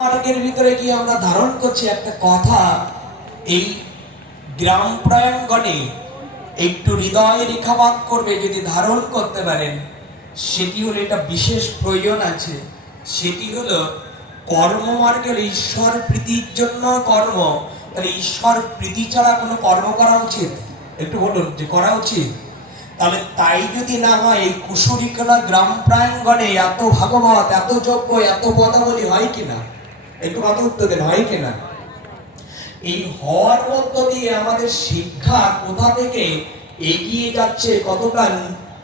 মার্গের ভিতরে কি আমরা ধারণ করছি একটা কথা, এই গ্রাম প্রাঙ্গণে একটু হৃদয়ে রেখাপাত করবে যদি ধারণ করতে পারেন, সেটি হলো এটা বিশেষ প্রয়োজন আছে। সেটি হলো কর্মমার্গের ঈশ্বর প্রীতির জন্য কর্ম। তাহলে ঈশ্বর প্রীতি ছাড়া কোনো কর্ম করা উচিত? একটু বলুন যে করা উচিত। তাহলে তাই যদি না হয়, এই কুশরিকলা গ্রাম প্রাঙ্গণে এত ভাগবত, এত যজ্ঞ, এত পদাবলী হয় কিনা? একটু কথা উত্তর দেন, হয় কিনা? এই হওয়ার মধ্য দিয়ে আমাদের শিক্ষা কোথা থেকে এগিয়ে যাচ্ছে,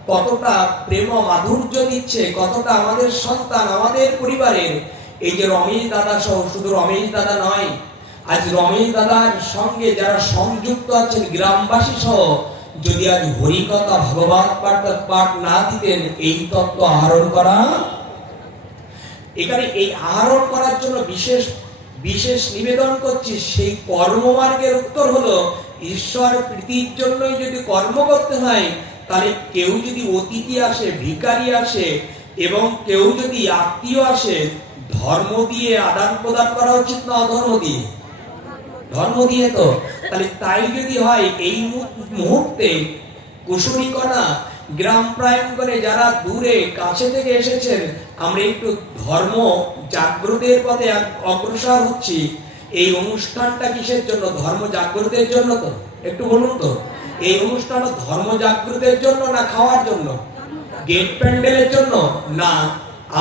কতটা প্রেম মাধুর্য দিচ্ছে, কতটা আমাদের সন্তান, আমাদের পরিবারের, এই যে রমেশ দাদা সহ, শুধু রমেশ দাদা নয়, আজ রমেশ দাদার সঙ্গে যারা সংযুক্ত আছেন গ্রামবাসী সহ, যদি আজ হরিকথা ভগবত পাঠ না দিতেন, এই তত্ত্ব আহরণ করা, এখানে এই আহরণ করার জন্য বিশেষ নিবেদন করছি। সেই কর্মমার্গের উত্তর হলো, ঈশ্বর প্রীতির জন্যই যদি কর্ম করতে হয়, তাহলে কেউ যদি অতিথি আসে, ভিখারি আসে, এবং কেউ যদি আত্মীয় আসে, ধর্ম দিয়ে আদান প্রদান করা উচিত না অধর্ম দিয়ে? ধর্ম দিয়ে তো। তাহলে তাই যদি হয়, এই মুহূর্তে কুশরিকণা গ্রাম প্রাঙ্গণে যারা দূরে কাছে থেকে এসেছেন, আমরা একটু ধর্ম জাগ্রতের পথে অগ্রসর হচ্ছি। এই অনুষ্ঠানটা কিসের জন্য? ধর্ম জাগ্রতের জন্য তো? একটু বলুন তো, এই অনুষ্ঠানটা ধর্ম জাগ্রতের জন্য না খাওয়ার জন্য? গেট প্যান্ডেলের জন্য না।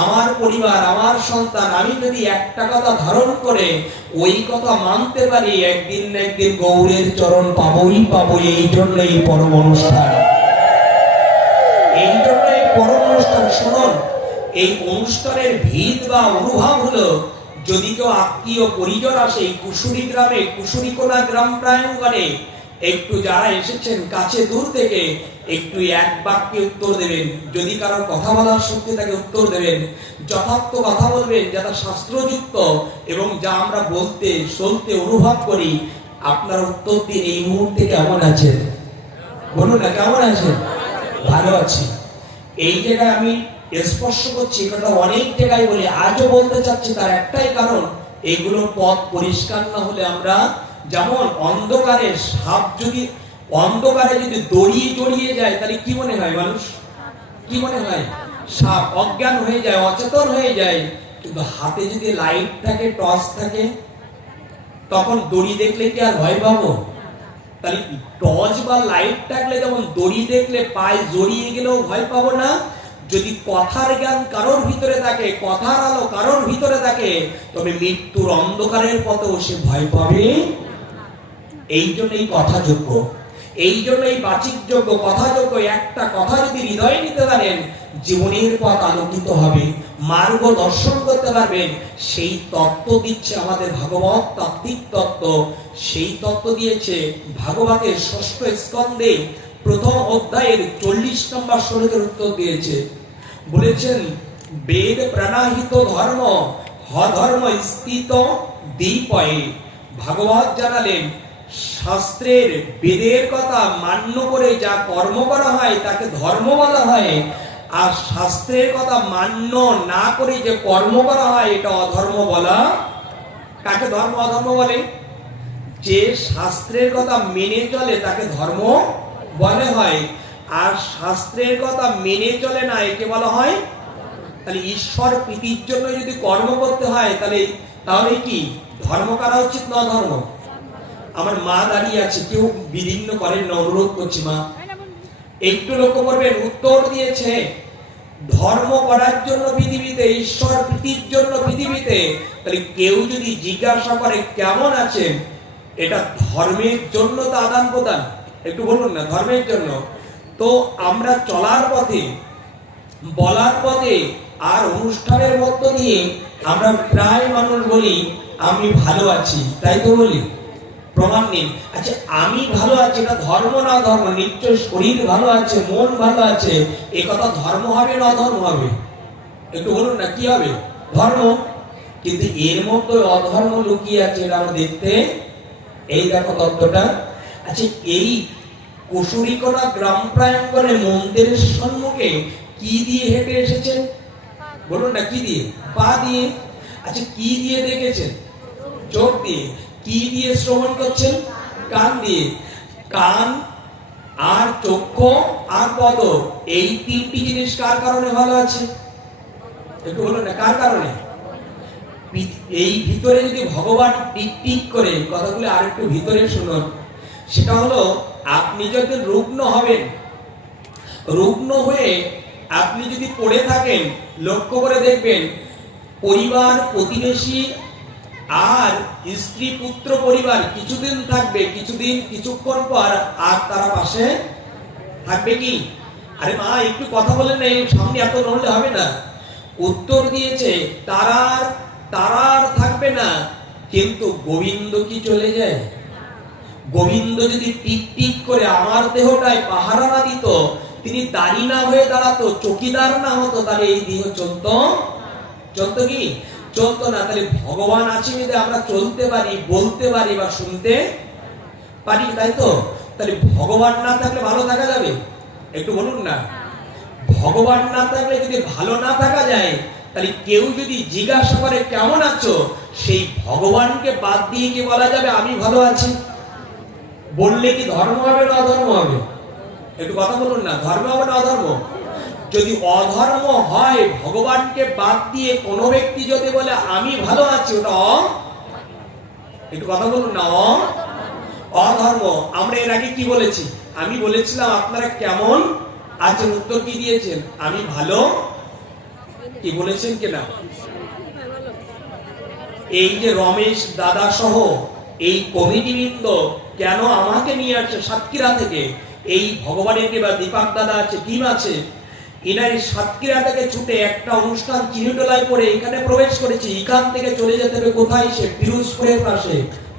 আমার পরিবার, আমার সন্তান, আমি যদি একটা কথা ধারণ করে ওই কথা মানতে পারি, একদিন না একদিন গৌরের চরণ পাবই পাবো। এই জন্য এই পরম অনুষ্ঠান, এই জন্য এই পরম অনুষ্ঠান। শুনুন, এই অনুষ্ঠানের ভিত বা অনুভব হলো, যদি কেউ আত্মীয় পরিজন আসে এই কুশরি গ্রামে, কুশরিকোনা গ্রাম প্রাঙ্গণে, একটু যারা এসেছেন কাছে দূর থেকে, একটু এক বাক্যে উত্তর দেবেন। যদি কারোর কথা বলার শক্তি থাকে উত্তর দেবেন, যথার্থ কথা বলবেন, যেটা শাস্ত্রযুক্ত এবং যা আমরা বলতে শুনতে অনুভব করি। আপনার উত্তর দিন, এই মুহূর্তে কেমন আছেন? বলুন না, কেমন আছেন? ভালো আছি। এই জায়গায় আমি স্পর্শ করছি, এটা অনেক জায়গায় বলি, আজও বলতে চাচ্ছি। তার একটাই কারণ, এগুলো পথ পরিষ্কার না হলে আমরা, যেমন অন্ধকারে সাপ যদি অন্ধকারে যদি দড়ি জড়িয়ে যায়, তাহলে কি মনে হয় মানুষ? কি মনে হয়? সাপ। অজ্ঞান হয়ে যায়, অচেতন হয়ে যায়। কিন্তু হাতে যদি লাইট থাকে, টর্চ থাকে, তখন দড়ি দেখলে কি আর ভয় পাবো? তাহলে টর্চ বা লাইট থাকলে, যেমন দড়ি দেখলে পায়ে জড়িয়ে গেলেও ভয় পাবো না। যদি কথার জ্ঞান কারোর ভিতরে থাকে, কথার আলো কারোর ভিতরে থাকে, তবে মৃত্যুর অন্ধকারের পথেও সে ভয় পাবে। এই জন্য এই কথাযোগ্য, এই জন্য এই বাচিক যোগ্য, কথাযোগ্য একটা কথা যদি হৃদয়ে নিতে পারেন, জীবনের পথ আলোকিত হবে, মার্গ দর্শন করতে পারবেন। সেই তত্ত্ব দিচ্ছে আমাদের ভাগবত, তাত্ত্বিক তত্ত্ব। সেই তত্ত্ব দিয়েছে ভাগবতের ষষ্ঠ স্কন্ধে প্রথম অধ্যায়ের 40 নম্বর শ্লোকের উত্তর দিয়েছে। বলেছেন, বেদ প্রাণাহিত ধর্ম হধর্ম স্থিত দ্বীপয়ে। ভাগবত জানালেন, শাস্ত্রের বেদের কথা মান্য করে যা কর্ম করা হয় তাকে ধর্ম বলা হয়, আর শাস্ত্রের কথা মান্য না করে যে কর্ম করা হয় এটা অধর্ম বলা। কাকে ধর্ম অধর্ম বলে? যে শাস্ত্রের কথা মেনে চলে তাকে ধর্ম বলে হয়, আর শাস্ত্রের কথা মেনে চলে না একে বলা হয়। তাহলে ঈশ্বর প্রীতির জন্য যদি কর্ম করতে হয়, তাহলে কি ধর্ম করা উচিত না ধর্ম? আমার মা দাঁড়িয়ে আছে, কেউ বিঘ্ন করেন না, অনুরোধ করছি মা একটু লক্ষ্য করবেন। উত্তর দিয়েছে, ধর্ম করার জন্য পৃথিবীতে, ঈশ্বর প্রীতির জন্য পৃথিবীতে। তাহলে কেউ যদি জিজ্ঞাসা করে কেমন আছেন, এটা ধর্মের জন্য তো আদান প্রদান। একটু বলুন না, ধর্মের জন্য। তো আমরা চলার পথে, বলার পথে আর অনুষ্ঠানের মধ্য দিয়ে আমরা প্রায় মানুষ বলি আমি ভালো আছি, তাই তো বলি? প্রমাণ নেই। আচ্ছা, আমি ভালো আছি, এটা ধর্ম না ধর্ম? নিশ্চয় শরীর ভালো আছে, মন ভালো আছে, এ কথা ধর্ম হবে না অধর্ম হবে? একটু বলুন না, কি হবে? ধর্ম। কিন্তু এর মধ্যে অধর্ম লুকিয়ে আছে, এটা আমরা দেখতে। এই দেখো তত্ত্বটা। আচ্ছা, এই কুশরিকোনা গ্রাম প্রাঙ্গণে মন্দিরের সম্মুখে কি দিয়ে হেঁটে এসেছেন? বলুন না, কি দিয়ে? পা দিয়ে। আচ্ছা, কি দিয়ে দেখেছেন? চোখ দিয়ে। কি দিয়ে শ্রবণ করছেন? কান দিয়ে। কান আর চক্ষু আর পদ, এই তিনটি জিনিস কার কারণে ভালো আছে? একটু বলুন না, কার কারণে? এই ভিতরে যদি ভগবান টিক টিক করে, কথাগুলো আর একটু ভিতরে শুনুন, সেটা হলো আপনি যদি রুগ্ন হবেন, রুগ্ন হয়ে আপনি যদি পড়ে থাকেন, লক্ষ্য করে দেখবেন পরিবার, প্রতিবেশী আর স্ত্রী পুত্র পরিবার কিছুদিন থাকবে, কিছুক্ষণ পর আর তারা পাশে থাকবে কি? আরে মা একটু কথা বলেন না, সামনে এত নড়লে হবে না। উত্তর দিয়েছে তারার থাকবে না, কিন্তু গোবিন্দ কি চলে যায়? গোবিন্দ যদি টিক টিক করে আমার দেহটায় পাহারা না দিত, তিনি দাঁড়ি না হয়ে দাঁড়াতো, চকিদার না হতো, তাহলে এই দেহ চলতো কি? চলতো না। তাহলে ভগবান আছে বলে আমরা চলতে পারি, বলতে পারি বা শুনতে পারি, তাই তো? তাহলে ভগবান না থাকলে ভালো থাকা যাবে? একটু বলুন না। ভগবান না থাকলে যদি ভালো না থাকা যায়, তাহলে কেউ যদি জিজ্ঞাসা করে কেমন আছো, সেই ভগবানকে বাদ দিয়ে কি বলা যাবে আমি ভালো আছি? বললে কি ধর্ম হবে না অধর্ম হবে? একটু কথা বলুন না, ধর্ম হবে না অধর্ম? যদি অধর্ম হয়, ভগবানকে বাদ দিয়ে কোনো ব্যক্তি যদি বলে আমি ভালো আছি, ওটা একটু কথা বলুন না, অধর্ম। আমরা এর আগে কি বলেছি? আমি বলেছিলাম আপনারা কেমন আছেন, উত্তর কি দিয়েছেন? আমি ভালো। কি বলেছেন কিনা? এই যে রমেশ দাদা সহ এই কমিটিবৃন্দ কেন আমাকে নিয়ে আসছে সাতক্ষীরা থেকে, এই ভগবানের বা দীপক দাদা আছে, টিম আছে, এনার সাতক্ষীরা থেকে ছুটে একটা অনুষ্ঠান চিনিটোলায় করে এখানে প্রবেশ করেছি। এখান থেকে চলে যেতে হবে কোথায়? সে পিরোজপুরের পাশে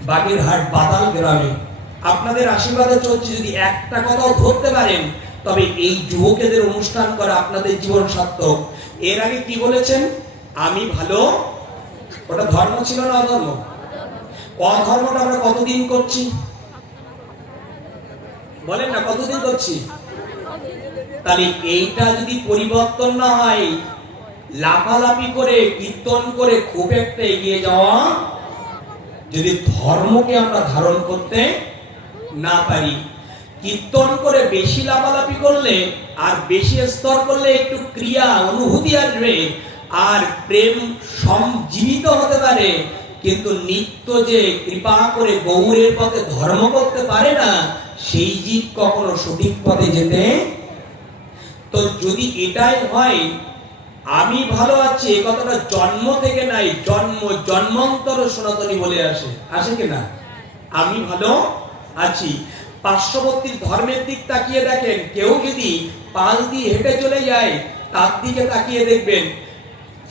বাগেরহাট বাদাল গ্রামে। আপনাদের আশীর্বাদে চলছে, যদি একটা কথাও ধরতে পারেন, তবে এই যুবকেদের অনুষ্ঠান করা আপনাদের জীবন সার্থক। এর আগে কি বলেছেন? আমি ভালো। ওটা ধর্ম ছিল না অধর্ম? অধর্মটা আমরা কতদিন করছি বলেন না, কতদিন করছি? তাহলে এইটা যদি পরিবর্তন না হয়, লাফালাফি করে কীর্তন করে খুব একটা এগিয়ে যাওয়া, যদি ধর্মকে আমরা ধারণ করতে না পারি, কীর্তন করে বেশি লাফালাফি করলে আর বেশি স্তর করলে একটু ক্রিয়া অনুভূতি আসবে আর প্রেম জীবিত হতে পারে, কিন্তু নিত্য যে কৃপা করে গৌরের পথে ধর্ম করতে পারে না, সেই জীব কখনো সঠিক পথে যেতে। তো যদি এটাই হয় আমি ভালো আছি, এই কথাটা জন্ম থেকে নাই, জন্মান্তর সনাতনী বলে আসে কিনা? আমি ভালো আছি। পার্শ্ববর্তী ধর্মের দিক তাকিয়ে দেখেন, কেউ যদি পাল দিয়ে হেঁটে চলে যায়, তার দিকে তাকিয়ে দেখবেন,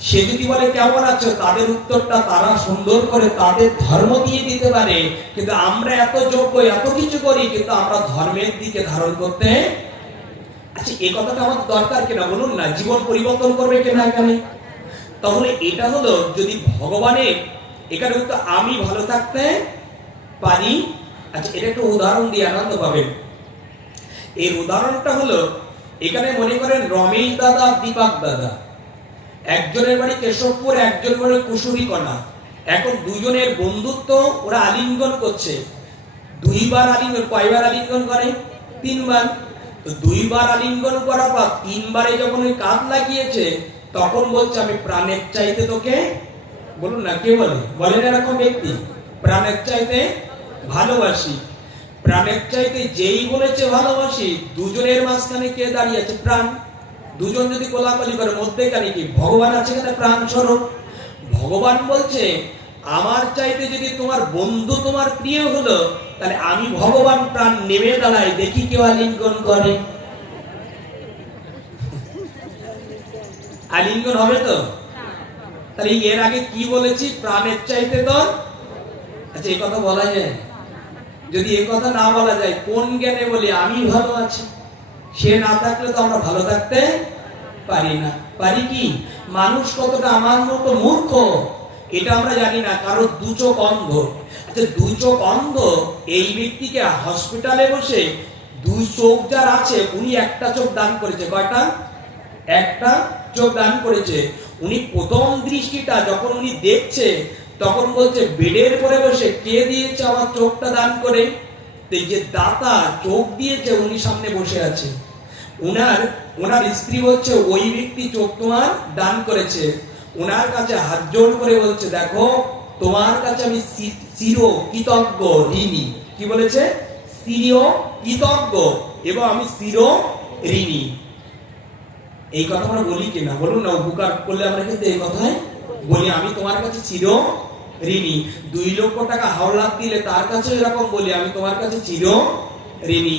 সে যদি বলে কেমন আছো, তাদের উত্তরটা তারা সুন্দর করে তাদের ধর্ম দিয়ে দিতে পারে। কিন্তু আমরা এত যোগ্য, এত কিছু করি, কিন্তু আমরা ধর্মের দিকে ধারণ করতে। আচ্ছা, এই কথাটা আমাদের দরকার কিনা বলুন না? জীবন পরিবর্তন করবে কিনা এখানে? তাহলে এটা হলো যদি ভগবানের, এখানে কিন্তু আমি ভালো থাকতে পারি। আচ্ছা, এটা একটা উদাহরণ দিয়ে আনন্দ পাবেন। এই উদাহরণটা হলো, এখানে মনে করেন রমেশ দাদা, দীপক দাদা, একজনের বাড়ি কেশবপুর, একজন বাড়ি কুশুরিকণা। এখন দুজনের বন্ধুত্ব, ওরা আলিঙ্গন করছে। দুইবার আলিঙ্গন, কয়বার আলিঙ্গন করে? 3 বার। তো 2 বার আলিঙ্গন করার পর 3 বারে যখন ওই কাঁধ লাগিয়েছে, তখন বলছে আমি প্রাণের চাইতে তোকে, বলুন না, কে বলেন এরকম ব্যক্তি? প্রাণের চাইতে ভালোবাসি। প্রাণের চাইতে যেই বলেছে ভালোবাসি, দুজনের মাঝখানে কে দাঁড়িয়ে আছে? প্রাণ। দুজন যদি কোলাকুলি করে, মধ্যেখানে কি ভগবান আছে কিনা? প্রাণ স্বরূপ। ভগবান বলছে আমার চাইতে যদি তোমার বন্ধু তোমার প্রিয় হলো, তাহলে আমি ভগবান প্রাণ নেমে দাঁড়াই, দেখি কেউ আলিঙ্গন করে। আলিঙ্গন হবে তো? তাহলে এর আগে কি বলেছি? প্রাণের চাইতে তোর। আচ্ছা, এই কথা বলা যায়? যদি এই কথা না বলা যায়, কোন জ্ঞানে বলি আমি ভালো আছি? সে না থাকলে তো আমরা ভালো থাকতে পারি না। পারি কি? মানুষ কতটা আমার মতো মূর্খ এটা আমরা জানি না। কারো 2 চোখ অন্ধ। আচ্ছা, 2 চোখ অন্ধ এই ব্যক্তিকে হসপিটালে বসে 2 চোখ যার আছে, উনি একটা চোখ দান করেছে। কয়টা? একটা চোখ দান করেছে। উনি প্রথম দৃষ্টিটা যখন উনি দেখছে তখন বলছে, বেডের পরে বসে কে দিয়েছে আমার চোখটা দান করে? এই যে দাতা চোখ দিয়েছে উনি সামনে বসে আছে। ওনার স্ত্রী বলছে, ওই ব্যক্তি চোখ তোমার দান করেছে। ওনার কাছে হাত জোড় করে বলছে, দেখো তোমার কাছে আমি চির কৃতজ্ঞ ঋণী। কি বলেছে? চির কৃতজ্ঞ এবং আমি চির ঋণী। এই কথা আমরা বলি কিনা বলুন না? উপকার করলে আমরা কিন্তু এই কথাই বলি, আমি তোমার কাছে চির ঋণী। 2 লক্ষ টাকা হাওলাত দিলে তার কাছে এরকম বলি, আমি তোমার কাছে চির ঋণী।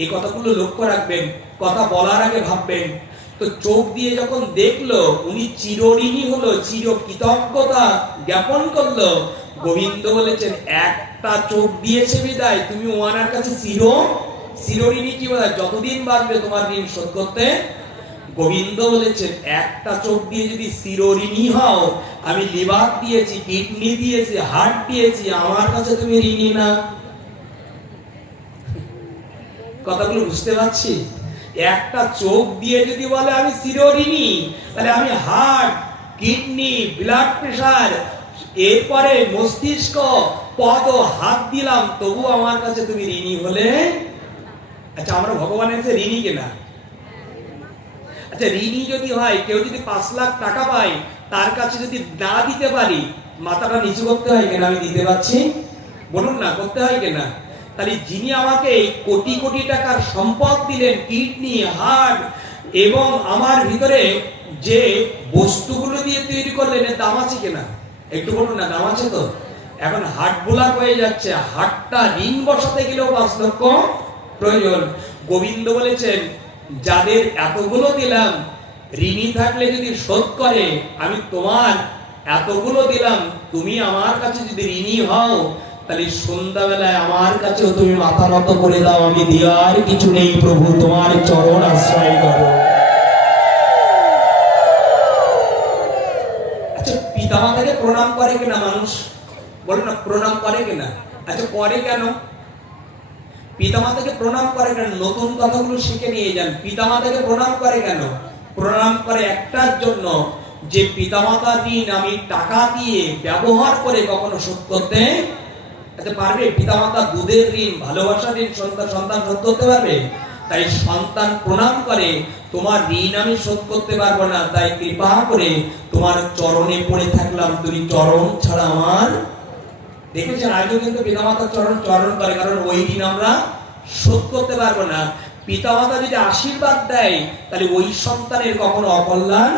এই কথাগুলো লক্ষ্য রাখবেন, কথা বলার আগে ভাববেন। তো চোখ দিয়ে যখন দেখলো উনি চিরঋণী হলো, চির কৃতজ্ঞতা জ্ঞাপন করলো, গোবিন্দ বলেছেন, একটা চোখ দিয়েছে বিদায় তুমি ওনার কাছে চিরঋণী। কি বলে? যতদিন বাঁচবে তোমার ঋণ শোধ করতে। গোবিন্দ বলেছেন, একটা চোখ দিয়ে যদি চিরঋণী হও, আমি লিভার দিয়েছি, কিডনি দিয়েছি, হার্ট দিয়েছি, আমার কাছে তুমি ঋণী না। কথাগুলো বুঝতে পারছি? একটা চোখ দিয়ে যদি বলে আমি চিরঋণী, তাহলে আমি হার্ট, কিডনি, ব্লাড প্রেসার, এরপরে মস্তিষ্ক, পদ, হাত দিলাম, তবু আমার কাছে তুমি ঋণী হলে। আচ্ছা, আমরা ভগবানের কাছে ঋণী কিনা? আচ্ছা, ঋণী যদি হয়, কেউ যদি 5 লাখ টাকা পায়, তার কাছে যদি না দিতে পারি, মাথাটা নিচু করতে হয় কিনা? আমি দিতে পারছি, বলুন না, করতে হয় কিনা? তাহলে যিনি আমাকে কোটি কোটি টাকার সম্পদ দিলেন, কিডনি, হার্ট এবং আমার ভিতরে যে বস্তুগুলো দিয়ে তৈরি করলেন, এর দাম আছে কিনা? একটু বলুন না, দাম আছে তো? এখন হার্ট ব্লক হয়ে যাচ্ছে, হার্টটা ঋণ বসাতে গেলেও 5 লক্ষ প্রয়োজন। গোবিন্দ বলেছেন, যাদের এতগুলো দিলাম, ঋণী থাকলে যদি শোধ করে, আমি তোমার এতগুলো দিলাম, তুমি আমার কাছে যদি ঋণী হও, তাহলে সন্ধ্যাবেলায় আমার কাছেও তুমি মাথা নত করে দাও, আমি দেওয়ার কিছু নেই প্রভু, তোমার চরণ আশ্রয় করো। আচ্ছা, পিতামাতাকে প্রণাম করে কিনা মানুষ? বলুন না, প্রণাম করে কিনা? আচ্ছা, করে কেন? পিতামাতাকে প্রণাম করে কেন? নতুন কথাগুলো শিখে নিয়ে যান। পিতামাতাকে প্রণাম করে কেন? প্রণাম করে একটার জন্য, যে পিতামাতার ঋণ আমি টাকা দিয়ে ব্যবহার করে কখনো শোধ করতে পারবে? পিতামাতা দুধের ঋণ, ভালোবাসার ঋণ সন্তান শোধ করতে পারবে? তাই সন্তান প্রণাম করে, তোমার ঋণ আমি শোধ করতে পারবো না, তাই কৃপা করে তোমার চরণে পড়ে থাকলাম, তুমি চরণ ছাড়া আমার। দেখেছেন, আজও কিন্তু পিতামাতার চরণ করে, কারণ ওই ঋণ আমরা শোধ করতে পারবো না। পিতামাতা যদি আশীর্বাদ দেয়, তাহলে ওই সন্তানের কখনো অকল্যাণ।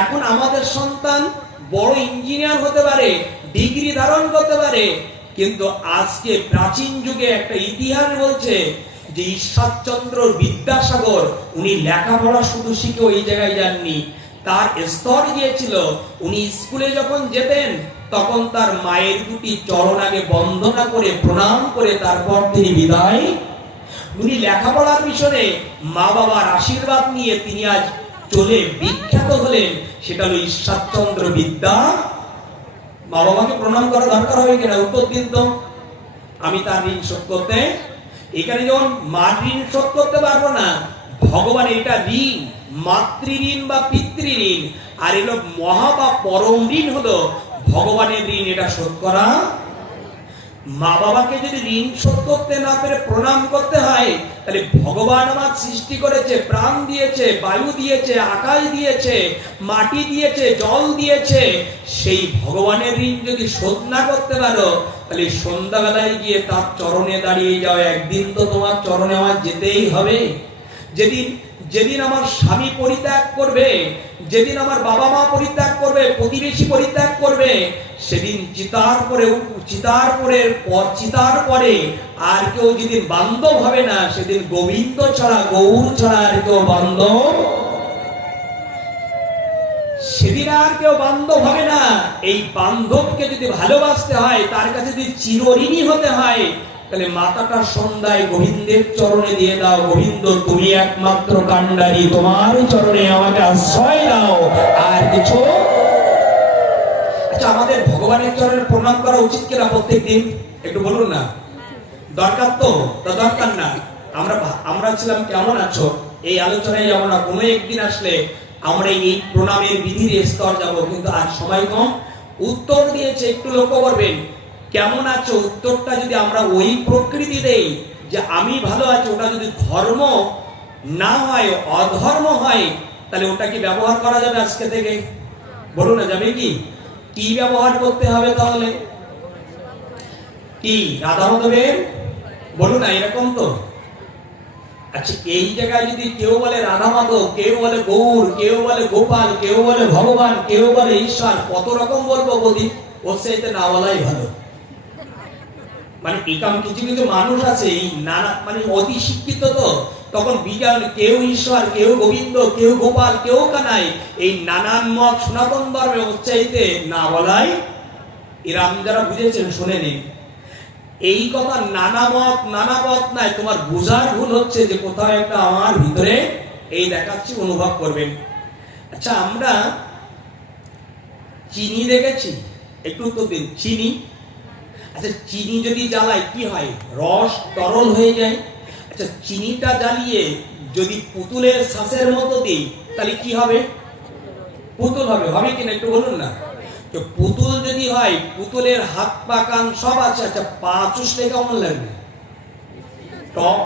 এখন আমাদের সন্তান বড় ইঞ্জিনিয়ার হতে পারে, ডিগ্রি ধারণ করতে পারে, কিন্তু আজকে প্রাচীন যুগে একটা ইতিহাস বলছে যে ঈশ্বরচন্দ্র বিদ্যাসাগর, উনি লেখাপড়া শুধু শিখে ওই জায়গায় যাননি, তার স্তর গিয়েছিল। উনি স্কুলে যখন যেতেন, তখন তার মায়ের দুটি চরণ আগে বন্দনা করে প্রণাম করে তারপর তিনি বিদায়। উনি লেখাপড়ার পিছনে মা বাবার আশীর্বাদ নিয়ে তিনি আজ চলে বিখ্যাত হলেন, সেটা হলো ঈশ্বরচন্দ্র বিদ্যা। মা বাবাকে প্রণাম করা দরকার হবে কিনা? উত্তর দিন তো। আমি তার ঋণ শোধ করতে, এখানে যখন মার ঋণ শোধ করতে পারবো না, ভগবান এটা ঋণ, মাতৃ ঋণ বা পিতৃ ঋণ, আর এলো মহা বা পরম ঋণ হলো ভগবানের ঋণ, এটা শোধ করা। মা বাবাকে যদি ঋণ শোধ করতে না পেরে প্রণাম করতে হয়, তাহলে ভগবান আমার সৃষ্টি করেছে, প্রাণ দিয়েছে, বায়ু দিয়েছে, আকাশ দিয়েছে, মাটি দিয়েছে, জল দিয়েছে, সেই ভগবানের ঋণ যদি শোধ না করতে পারো, তাহলে সন্ধ্যাবেলায় গিয়ে তার চরণে দাঁড়িয়ে যাও। একদিন তো তোমার চরণে আমার যেতেই হবে। যেদিন আমার স্বামী পরিত্যাগ করবে, যেদিন আমার বাবা মা পরিত্যাগ করবে, প্রতিবেশী পরিত্যাগ করবে, সেদিন চিতার পরে আর কেউ যেদিন বান্ধব হবে না, সেদিন গোবিন্দ ছাড়া, গৌর ছাড়া আর কেউ বান্ধব, সেদিন আর কেউ বান্ধব হবে না। এই বান্ধবকে যদি ভালোবাসতে হয়, তার কাছে যদি চিরঋণী হতে হয়, তাহলে মাথাটা সন্ধ্যায় গোবিন্দের চরণে দিয়ে দাও। গোবিন্দ, তুমি একমাত্র কান্ডারি, তোমার চরণে আমাকে আশ্রয় দাও, আর কিছু। আচ্ছা, আমাদের ভগবানের চরণে প্রণাম করা উচিত কিনা প্রত্যেক দিন? একটু বলুন না। দরকার তো? দরকার না। আমরা ছিলাম কেমন আছো এই আলোচনায় যাবো না। কোনো একদিন আসলে আমরা এই প্রণামের বিধির স্তর যাব, কিন্তু আজ সময় কম। উত্তর দিয়েছে, একটু লক্ষ্য করবেন কেমন আছো। উত্তরটা যদি আমরা ওই প্রকৃতি দেই যে আমি ভালো আছি, ওটা যদি ধর্ম না হয়, অধর্ম হয়, তাহলে ওটা কি ব্যবহার করা যাবে আজকে থেকে? বলুন না, যাবে কি? কি ব্যবহার করতে হবে তাহলে? কি রাধা মাধবের? বলুন না, এরকম তো। আচ্ছা, এই জায়গায় যদি কেউ বলে রাধা মাধব, কেউ বলে গৌর, কেউ বলে গোপাল, কেউ বলে ভগবান, কেউ বলে ঈশ্বর, কত রকম বলবো বলি? ওর সাথে না বলাই ভালো। মানে এরকম কিছু কিছু মানুষ আছে এই নানা, মানে অতি শিক্ষিত, তো তখন বিজ্ঞান, কেউ ঈশ্বর, কেউ গোবিন্দ, কেউ গোপাল, কেউ কানাই, এই নানান মত সনাতন ধর্মে উচ্চাইতে না বলাই এরাম যারা বুঝেছেন শুনে নিন। এই কথা নানা মত নানা পথ নাই, তোমার বুঝার ভুল হচ্ছে যে কোথাও একটা আমার ভিতরে এই দেখাচ্ছি, অনুভব করবেন। আচ্ছা, আমরা চিনি দেখেছি, একটু তো দিন চিনি। আচ্ছা, চিনি যদি জ্বালাই কি হয়? রস তরল হয়ে যায়। আচ্ছা, চিনিটা জ্বালিয়ে যদি পুতুলের শ্বাসের মতো দিই তাহলে কি হবে? পুতুল হবে। হবে কিনা একটু বলুন না। তো পুতুল যদি হয়, পুতুলের হাত পা কান সব আছে। আচ্ছা, পা চুষলে কেমন লাগবে? টক,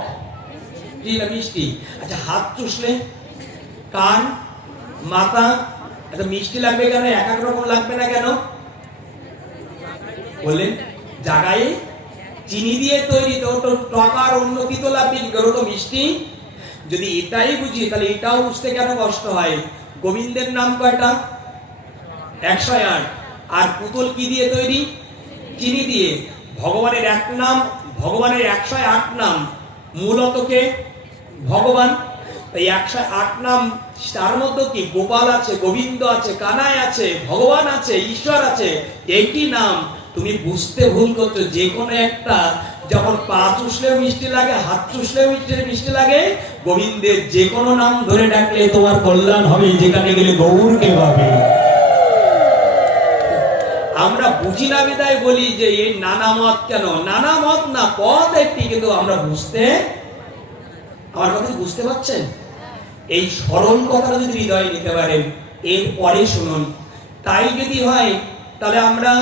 মিষ্টি। আচ্ছা, হাত চুষলে, কান, মাথা, আচ্ছা মিষ্টি লাগবে কেন? এক এক রকম লাগবে না কেন বললেন? জায়গায় চিনি দিয়ে তৈরি, তো টক আর অন্য কি তো লাগবে, তো মিষ্টি। যদি এটাই বুঝি তাহলে এটাও বুঝতে কেন কষ্ট হয়? গোবিন্দের নাম কয়টা? 108। আর পুতুল কি দিয়ে তৈরি? চিনি দিয়ে। ভগবানের এক নাম, ভগবানের 108 নাম, মূলত কে? ভগবান। তাই 108 নাম, তার মধ্যে কি গোপাল আছে, গোবিন্দ আছে, কানাই আছে, ভগবান আছে, ঈশ্বর আছে। একই নাম। তুমি বুঝতে ভুল করছো। যে কোনো একটা, যখন পা চুষলেও মিষ্টি লাগে, হাত চুষলেও মিষ্টি লাগে, গোবিন্দের যে কোনো নাম ধরে ডাকলে তোমার কল্যাণ হবে, যেখানে গেলে গৌরকে পাবে। আমরা বুঝি না বিদায় বলি যে এই নানা মত কেন? নানা মত না, পথ একটি, কিন্তু আমরা বুঝতে, আমার কথা বুঝতে পারছেন? এই সরল কথাটা যদি হৃদয়ে নিতে পারেন, এরপরে শুনুন। তাই যদি হয় তাহলে আমরা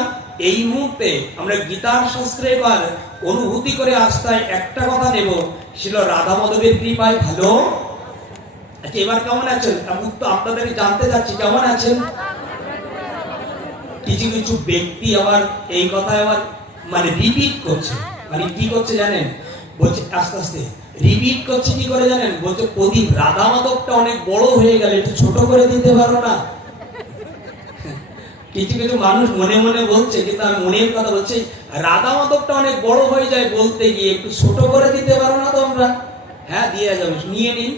এই মুহূর্তে আমরা গীতার শাস্ত্রে এবার অনুভূতি করে আস্থায় একটা কথা নেব, ছিল রাধা মাধবের কৃপায় ভালো। আচ্ছা, এবার কেমন আছেন? আপনাদেরকে জানতে চাচ্ছি কেমন আছেন। কিছু কিছু ব্যক্তি আবার এই কথা আবার মানে রিপিট করছে। মানে কি করছে জানেন? বলছে আস্তে আস্তে রিপিট করছে। কি করে জানেন? বলছে প্রদীপ, রাধা মাধবটা অনেক বড় হয়ে গেল, একটু ছোট করে দিতে পারো না? কিছু কিছু মানুষ মনে মনে বলছে, কিন্তু আমি মনের কথা বলছি, রাধা মাধবটা অনেক বড় হয়ে যায়, বলতে গিয়ে একটু ছোট করে দিতে পারো না তোমরা? হ্যাঁ, দিয়ে যাবে, নিয়ে নিন।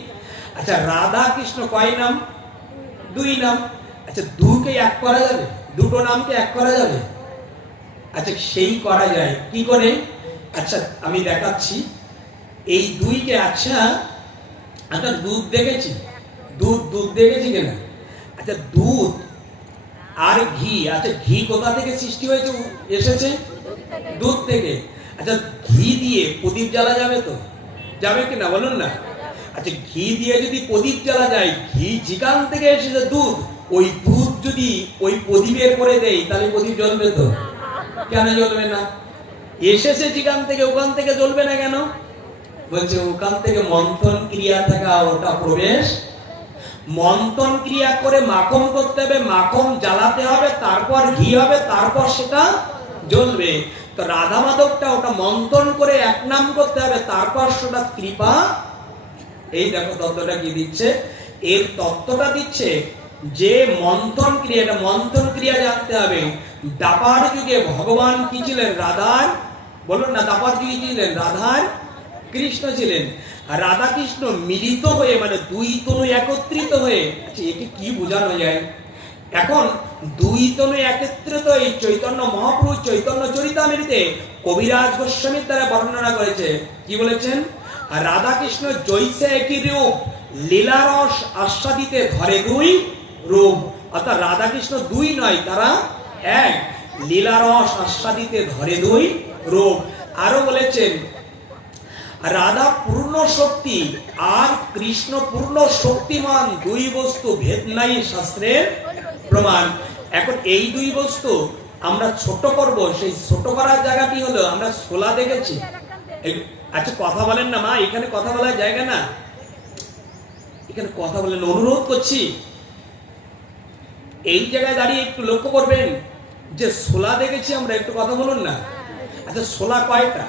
আচ্ছা, রাধা কৃষ্ণ কয় নাম? 2 নাম। আচ্ছা, 2কে এক করা যাবে? দুটো নামকে এক করা যাবে? আচ্ছা, সেই করা যায় কি করে? আচ্ছা, আমি দেখাচ্ছি। এই 2কে, আচ্ছা আচ্ছা দুধ দেখেছি, দুধ দেখেছি কিনা? আচ্ছা, দুধ আর ঘি। আচ্ছা, ঘি কোথা থেকে সৃষ্টি হয়েছে? এসেছে দুধ থেকে। আচ্ছা, ঘি দিয়ে প্রদীপ জ্বালা যাবে তো? যাবে কিনা বলুন না। আচ্ছা, ঘি দিয়ে যদি প্রদীপ জ্বালা যায়, ঘি যেখান থেকে এসেছে দুধ, ওই দুধ যদি ওই প্রদীপের করে দেয় তাহলে প্রদীপ জ্বলবে তো? কেন জ্বলবে না? এসেছে যেখান থেকে, ওখান থেকে জ্বলবে না কেন? বলছে ওখান থেকে মন্থন ক্রিয়া থাকা, ওটা প্রবেশ। মন্থন ক্রিয়া করে মাখন করতে হবে, মাখন জ্বালাতে হবে, তারপর ঘি হবে, তারপর সেটা জ্বলবে। তো রাধা মাধবটা ওটা মন্থন করে এক নাম করতে হবে, তারপর সেটা কৃপা। এই দেখো তত্ত্বটা কি দিচ্ছে। এর তত্ত্বটা দিচ্ছে যে মন্থন ক্রিয়া, এটা মন্থন ক্রিয়া জানতে হবে। দাপার যুগে ভগবান কি ছিলেন? রাধার, বলুন না, দাপার যুগে ছিলেন রাধার কৃষ্ণ ছিলেন। আর রাধা কৃষ্ণ মিলিত হয়ে, মানে 2 তনু একত্রিত হয়ে, আচ্ছা একে কি বোঝানো যায়? এখন 2 তনু একত্রিত এই চৈতন্য মহাপ্রভু চৈতন্য চরিতামৃতে কবিরাজ গোস্বামীর দ্বারা বর্ণনা করেছে। কি বলেছেন? রাধা কৃষ্ণ জৈসে একই রূপ, লীলারস আস্বাদিতে ধরে 2 রূপ। অর্থাৎ রাধা কৃষ্ণ 2 নয়, তারা এক। লীলারস আস্বাদিতে ধরে 2 রূপ। আরো বলেছেন রাধা পূর্ণ শক্তি আর কৃষ্ণ পূর্ণ শক্তিমান, দুই বস্তু ভেদ নাই শাস্ত্রের প্রমাণ। এখন এই দুই বস্তু আমরা ছোট করব, সেই ছোট করার জায়গাটি হলো আমরা শোলা দেখেছি। আচ্ছা কথা বলেন না মা, এখানে কথা বলার জায়গা না, এখানে কথা বলেন, অনুরোধ করছি। এই জায়গায় দাঁড়িয়ে একটু লক্ষ্য করবেন যে শোলা দেখেছি আমরা, একটু কথা বলুন না। আচ্ছা শোলা কয়টা?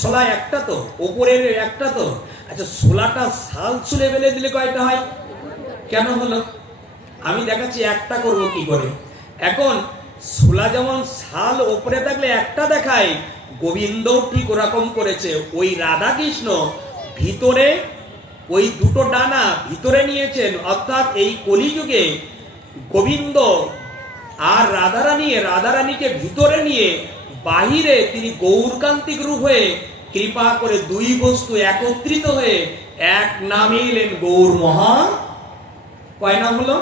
শোলা একটা তো, ওপরের একটা তো। আচ্ছা শোলাটা শাল চুলে বেলে দিলে কয়টা হয়? কেন হলো? আমি দেখাচ্ছি একটা করব কি করে। এখন শোলা যেমন শাল ওপরে থাকলে একটা দেখায়, গোবিন্দও ঠিক ওরকম করেছে। ওই রাধা কৃষ্ণ ভিতরে ওই দুটো ডানা ভিতরে নিয়েছেন, অর্থাৎ এই কলিযুগে গোবিন্দ আর রাধারানীকে ভিতরে নিয়ে বাহিরে তিনি গৌরকান্তিক রূপ হয়ে কৃপা করে দুই বস্তু একত্রিত হয়ে এক নামে এলেন গৌর মহা। কয় নাম হলো?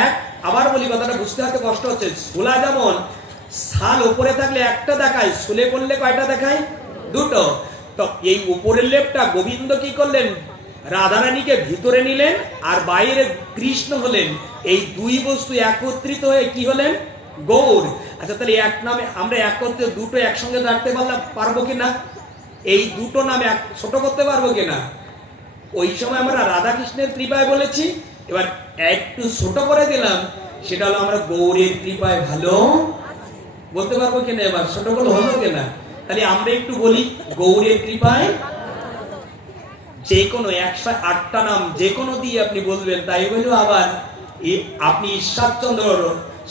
এক। আবার বলি, কথাটা বুঝতে হতে কষ্ট হচ্ছে। শোলা যেমন শাল উপরে থাকলে একটা দেখায়, শুলে করলে কয়টা দেখায়? দুটো। তো এই উপরের লেপটা গোবিন্দ কি করলেন? রাধারানীকে ভিতরে নিলেন আর বাইরে কৃষ্ণ হলেন। এই দুই বস্তু একত্রিত হয়ে কি হলেন? গৌর। আচ্ছা তাহলে এক নামে আমরা একত্রে দুটো একসঙ্গে রাখতে পারবো কিনা? এই দুটো নামে ছোট করতে পারবো কিনা? ওই সময় আমরা রাধা কৃষ্ণের কৃপায় বলেছি, এবার একটু ছোট করে দিলাম, সেটা হলো আমরা গৌরের কৃপায় ভালো বলতে পারবো কিনা? এবার ছোট করে হলো কিনা? তাহলে আমরা একটু বলি, গৌরের কৃপায় যে কোনো 108টা নাম যে কোনো দিয়ে আপনি বলবেন। তাই বললো আবার আপনি ঈশ্বরচন্দ্র,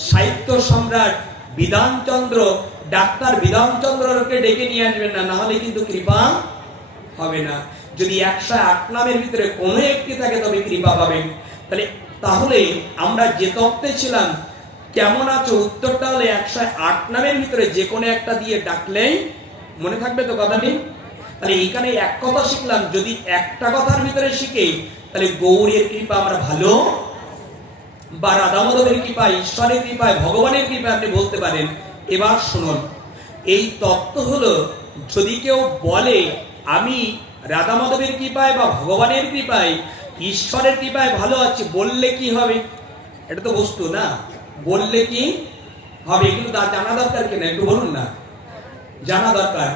সাহিত্য সম্রাট বিধানচন্দ্র, ডাক্তার বিধানচন্দ্রকে ডেকে নিয়ে আসবেন না, নাহলে কিন্তু কৃপা হবে না। যদি 108 নামের ভিতরে কোনো একটি থাকে তবে কৃপা পাবেন। তাহলে আমরা যে তত্ত্বে ছিলাম, কেমন আছো, উত্তরটা হলে 108 নামের ভিতরে যে কোনো একটা দিয়ে ডাকলেই মনে থাকবে তো কথাটি। তাহলে এখানে এক কথা শিখলাম, যদি একটা কথার ভিতরে শিখে তাহলে গৌরের কৃপা আমরা ভালো, বা রাধা মাধবের কৃপায়, ঈশ্বরের কৃপায়, ভগবানের কৃপায় আপনি বলতে পারেন। এবার শুনুন, এই তত্ত্ব হলো, যদি কেউ বলে আমি রাধা মাধবের কৃপায় বা ভগবানের কৃপায়, ঈশ্বরের কৃপায় ভালো আছি, বললে কি হবে? এটা তো বস্তু না, বললে কি হবে? কিন্তু তা জানা দরকার কিনা একটু বলুন না। জানা দরকার।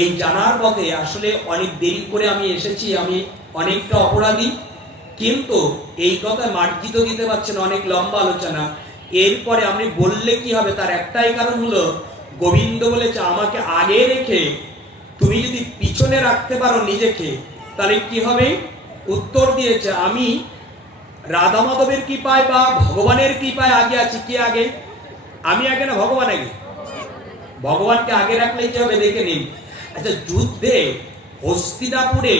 এই জানার পথে আসলে অনেক দেরি করে আমি এসেছি, আমি অনেকটা অপরাধী, কিন্তু এই কথা মার্জিত দিতে পারছেন, অনেক লম্বা আলোচনা। এরপরে আমি বললে কি হবে, তার একটাই কারণ হলো, গোবিন্দ বলেছে আমাকে আগে রেখে তুমি যদি পিছনে রাখতে পারো নিজেকে, তাহলে কি হবে? উত্তর দিয়েছে আমি রাধা মাধবের কৃপায় বা ভগবানের কৃপায় আগে আছি। কি আগে? আমি আগে না ভগবান আগে? ভগবানকে আগে রাখলে কি হবে দেখে নিন। আচ্ছা যুদ্ধে হস্তিনাপুরে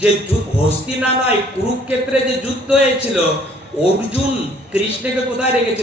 যে হস্তিনা নয়, কুরুক্ষেত্রে যে যুদ্ধ হয়েছিল, অর্জুন কৃষ্ণকে কোথায় রেখেছিল?